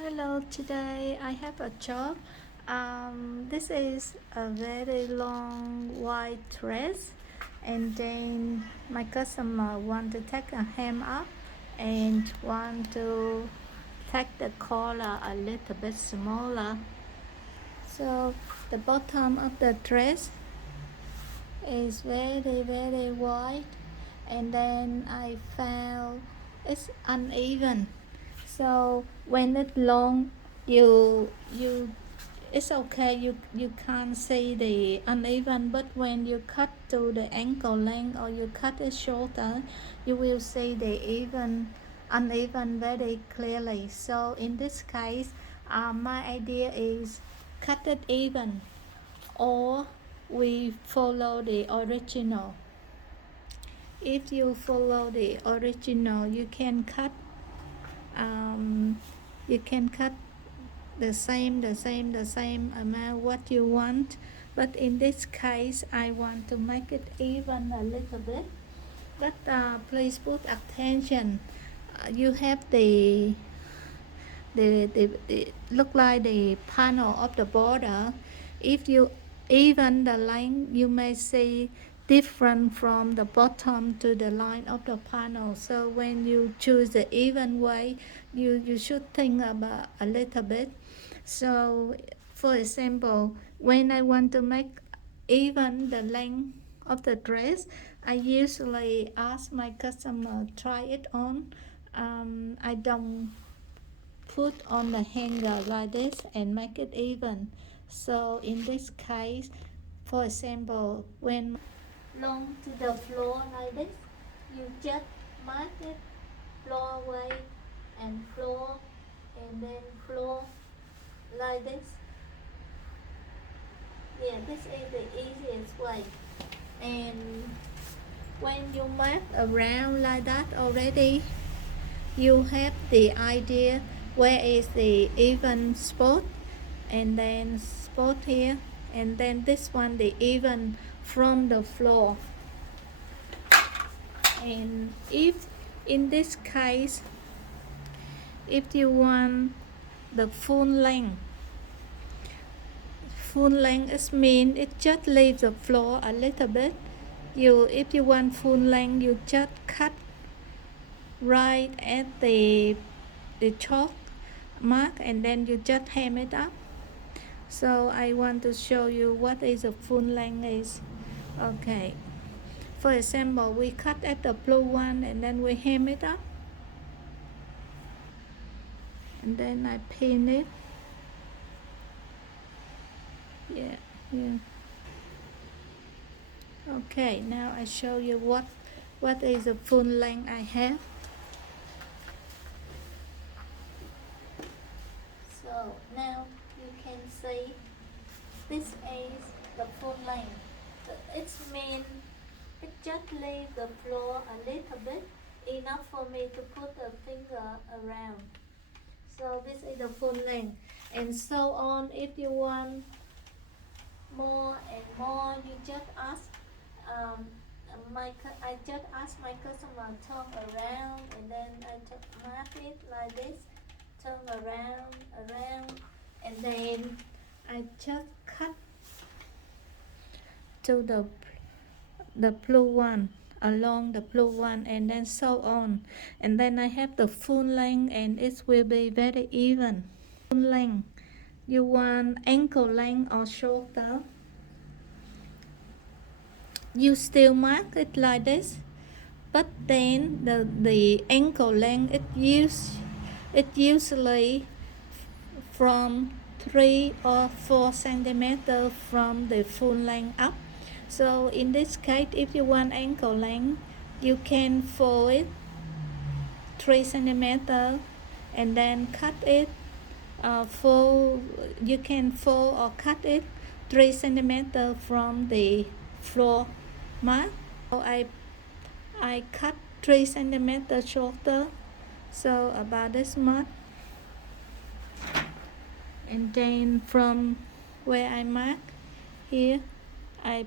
Hello, today I have a job. This is a very long white dress, and then my customer want to take a hem up and want to take the collar a little bit smaller. So the bottom of the dress is very wide, and then I found it's uneven. So when it's long, you it's okay, you can't see the uneven, but when you cut to the ankle length or you cut it shorter, you will see the uneven very clearly. So in this case, my idea is cut it even, or we follow the original. If you follow the original, um, you can cut the same amount what you want, but in this case I want to make it even a little bit. But please put attention. You have the look like the panel of the border. If you even the line, you may see different from the bottom to the line of the panel. So when you choose the even way, you should think about a little bit. So for example, when I want to make even the length of the dress, I usually ask my customer try it on. I don't put on the hanger like this and make it even. So in this case, for example, when long to the floor like this, you just mark it floor way and floor, and then floor like this. Yeah, this is the easiest way. And when you mark around like that already, you have the idea where is the even spot, and then spot here, and then this one the even from the floor. And if in this case, if you want the full length is mean it just leaves the floor a little bit. If you want full length, you just cut right at the chalk mark, and then you just hem it up. So I want to show you what is a full length is. Okay, for example, we cut at the blue one and then we hem it up, and then I pin it. Yeah. Okay, now I show you what is the full length I have. So now you can see this is the full length. It's mean it just leave the floor a little bit, enough for me to put a finger around. So this is the full length, and so on. If you want more and more, you just ask I just ask my customer turn around, and then I just mark it like this, turn around, and then I just cut to the blue one, along the blue one, and then so on, and then I have the full length, and it will be very even. Full length, you want ankle length or shorter, you still mark it like this, but then the ankle length it usually from 3 or 4 centimeters from the full length up. So in this case, if you want ankle length, you can fold it 3 centimeters and then cut it. You can fold or cut it 3 centimeters from the floor mark. So I cut 3 centimeters shorter, so about this much, and then from where I mark here, I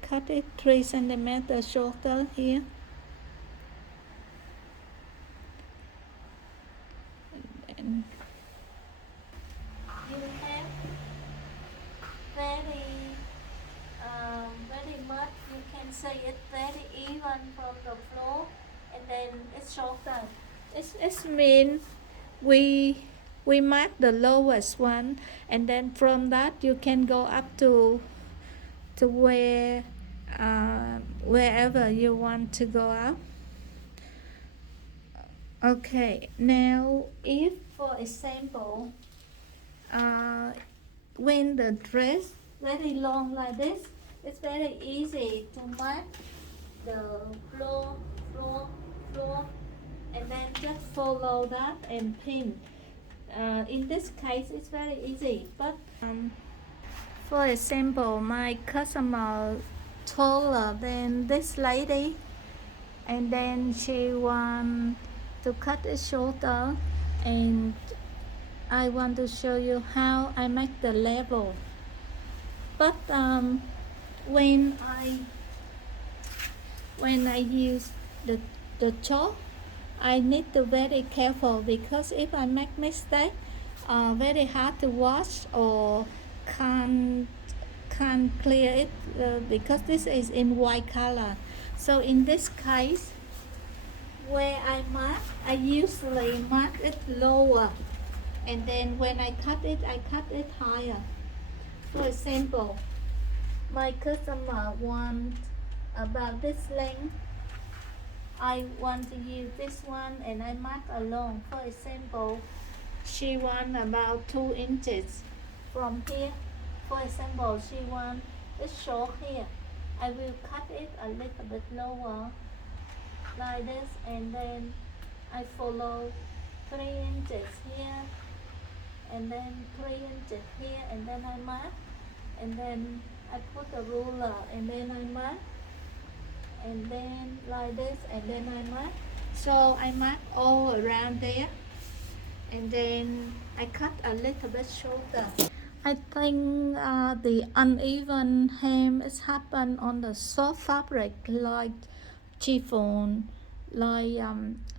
cut it 3 centimeters shorter here, and it means we mark the lowest one, and then from that you can go up to wherever you want to go up. Okay, now if for example when the dress very long like this, it's very easy to mark the floor, floor, floor, and then just follow that and pin. In this case, it's very easy, but for example, my customer taller than this lady, and then she want to cut it shorter, and I want to show you how I make the level. But when I use the chalk, I need to very careful, because if I make mistake, very hard to wash or can't clear it, because this is in white color. So in this case, where I usually mark it lower, and then when I cut it higher. For example, my customer want about this length, I want to use this one, and I mark along. For example, she want about 2 inches from here. For example, she want it short here. I will cut it a little bit lower like this, and then I follow 3 inches here, and then 3 inches here, and then I mark, and then I put a ruler, and then I mark, and then like this, and then I mark. So I mark all around there, and then I cut a little bit shorter. I think the uneven hem is happen on the soft fabric like chiffon, like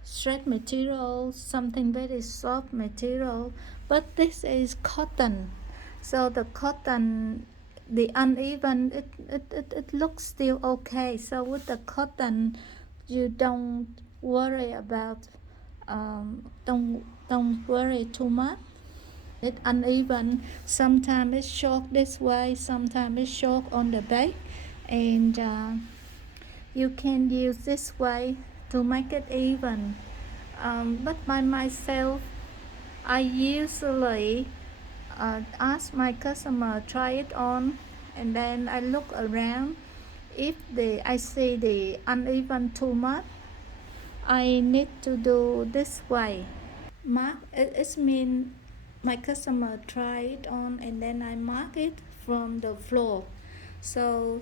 stretch material, something very soft material, but this is cotton. So the cotton, the uneven, it looks still okay. So with the cotton, you don't worry about, don't worry too much. It's uneven. Sometimes it's short this way, sometimes it's short on the back, and you can use this way to make it even. But by myself, I usually ask my customer try it on, and then I look around. If I see the uneven too much, I need to do this way. Mark it means my customer try it on, and then I mark it from the floor. So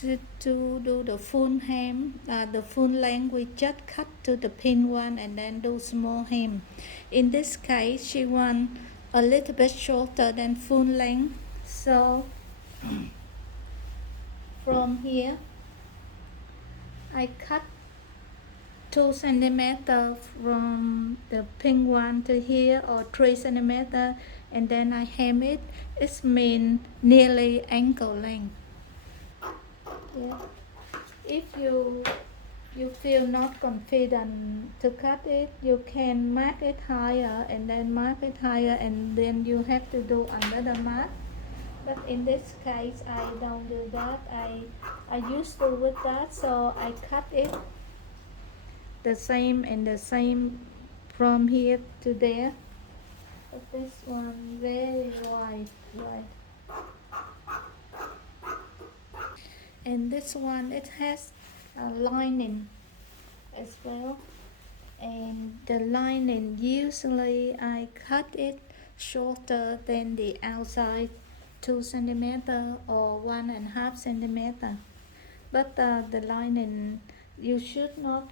to do the full hem, the full length, we just cut to the pin one and then do small hem. In this case, she want a little bit shorter than full length, so from here I cut 2 centimeters from the pin one to here, or 3 centimeters, and then I hem it. It means nearly ankle length. Yeah. If you feel not confident to cut it, you can mark it higher, and then mark it higher, and then you have to do another mark. But in this case, I don't do that. I used to with that, so I cut it the same and the same from here to there. But this one very wide. And this one, it has a lining as well, and the lining usually I cut it shorter than the outside, 2 centimeters or 1.5 centimeters. But the lining, you should not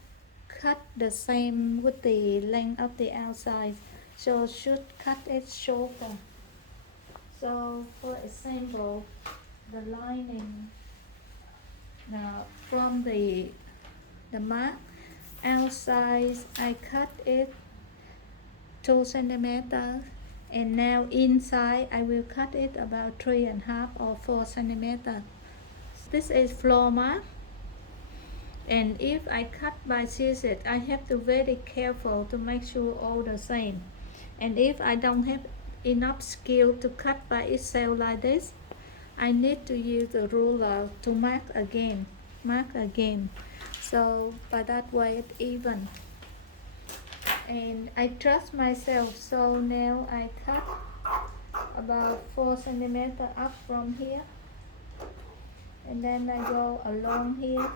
cut the same with the length of the outside, so should cut it shorter. So for example, the lining, now from the mark outside, I cut it 2 centimeters, and now inside I will cut it about 3.5 or 4 centimeters. This is floor mark. And if I cut by scissors, I have to very careful to make sure all the same. And if I don't have enough skill to cut by itself like this, I need to use a ruler to mark again. So by that way it's even. And I trust myself, so now I cut about 4 centimeters up from here, and then I go along here.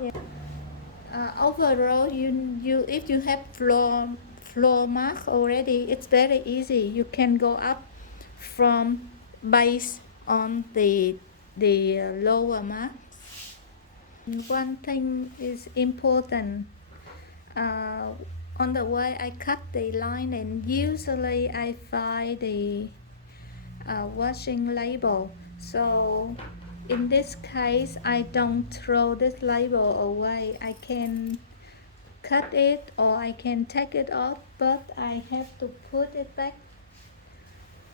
Yeah. Overall, you if you have floor mark already, it's very easy. You can go up from base on the lower mark. One thing is important. On the way I cut the line, and usually I find the washing label. So in this case, I don't throw this label away. I can cut it or I can take it off, but I have to put it back,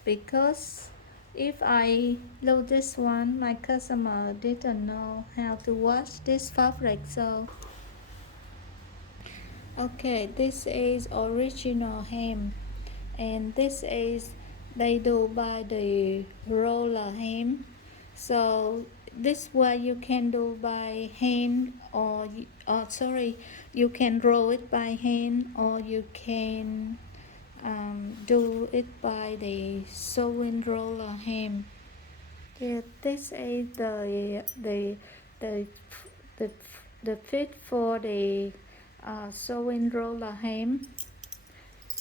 because if I lose this one, my customer didn't know how to wash this fabric. So okay, this is original hem, and this is they do by the roller hem. So this way you can do by hand, or sorry, you can roll it by hand, or you can do it by the sewing roller hem. Yeah, this is the the, the fit for the sewing roller hem.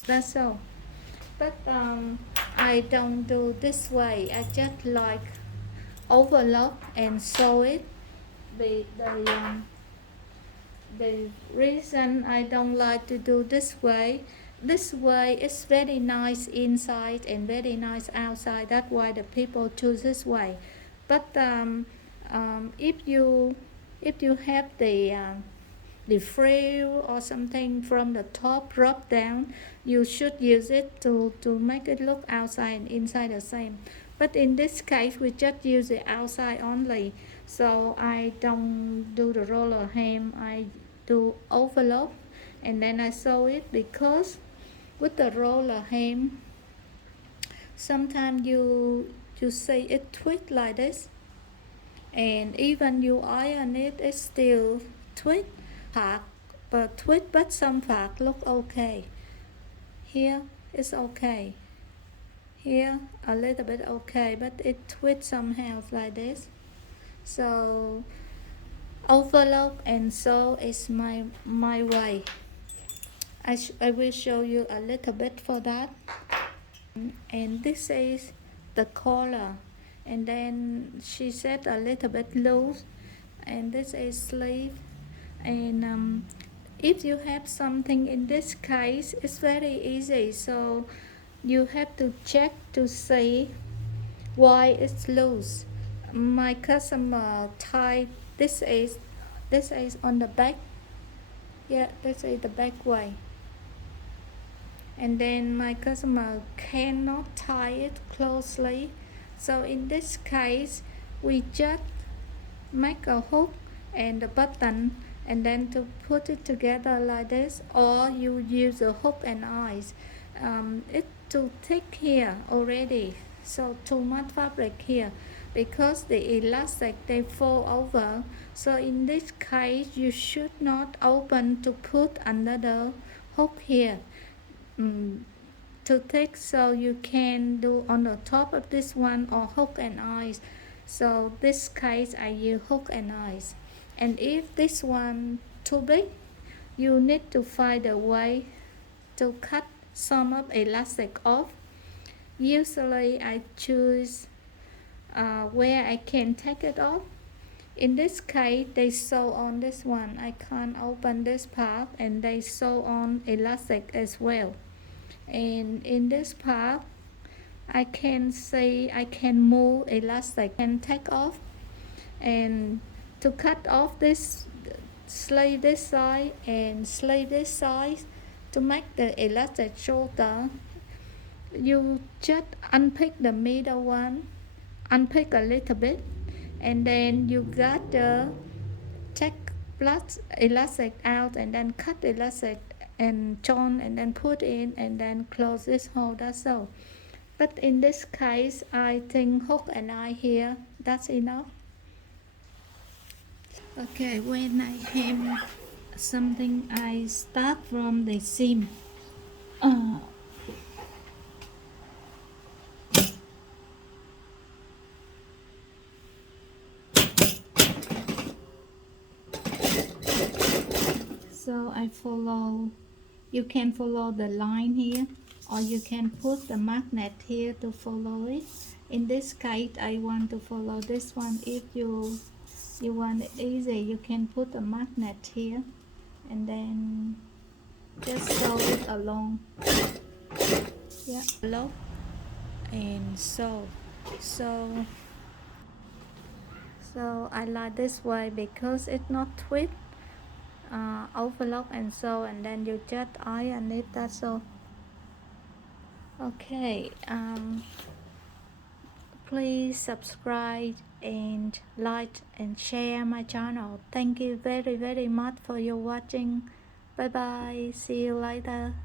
That's all. But I don't do this way. I just like overlock and sew it. The reason I don't like to do this way is very nice inside and very nice outside. That's why the people choose this way. But if you have the frill or something from the top drop down, you should use it to make it look outside and inside the same. But in this case, we just use the outside only. So I don't do the roller hem. I do overlock and then I sew it, because with the roller hem, sometimes you see it twist like this, and even you iron it, it's still twist. But some part look okay. Here it's okay. Here a little bit okay, but it twists somehow like this. So overlock and sew is my way. I will show you a little bit for that. And this is the collar, and then she said a little bit loose, and this is sleeve. And if you have something in this case, it's very easy. So you have to check to see why it's loose. My customer tied this is on the back. Yeah, this is the back way. And then my customer cannot tie it closely. So in this case, we just make a hook and a button, and then to put it together like this, or you use a hook and eyes. It's too thick here already, so too much fabric here, because the elastic they fall over. So in this case, you should not open to put another hook here. Too thick, so you can do on the top of this one, or hook and eyes. So this case I use hook and eyes. And if this one too big, you need to find a way to cut some of elastic off. Usually I choose where I can take it off. In this case, they sew on this one. I can't open this part, and they sew on elastic as well. And in this part, I can see I can move elastic and take off. And to cut off this sleeve this side and sleeve this side, to make the elastic shorter, you just unpick the middle one, unpick a little bit, and then you gather take plus elastic out and then cut elastic and join and then put in and then close this hole. That's all. But in this case, I think hook and eye here, that's enough. Okay, when I hem something, I start from the seam. So I follow, you can follow the line here, or you can put the magnet here to follow it. In this case, I want to follow this one. If you want it easy, you can put a magnet here and then just sew it along. Yeah, lock and sew. So I like this way because it's not twist. Overlock and sew, and then you just iron it. That's all. Okay, please subscribe and like and share my channel. Thank you very much for your watching. Bye bye, see you later.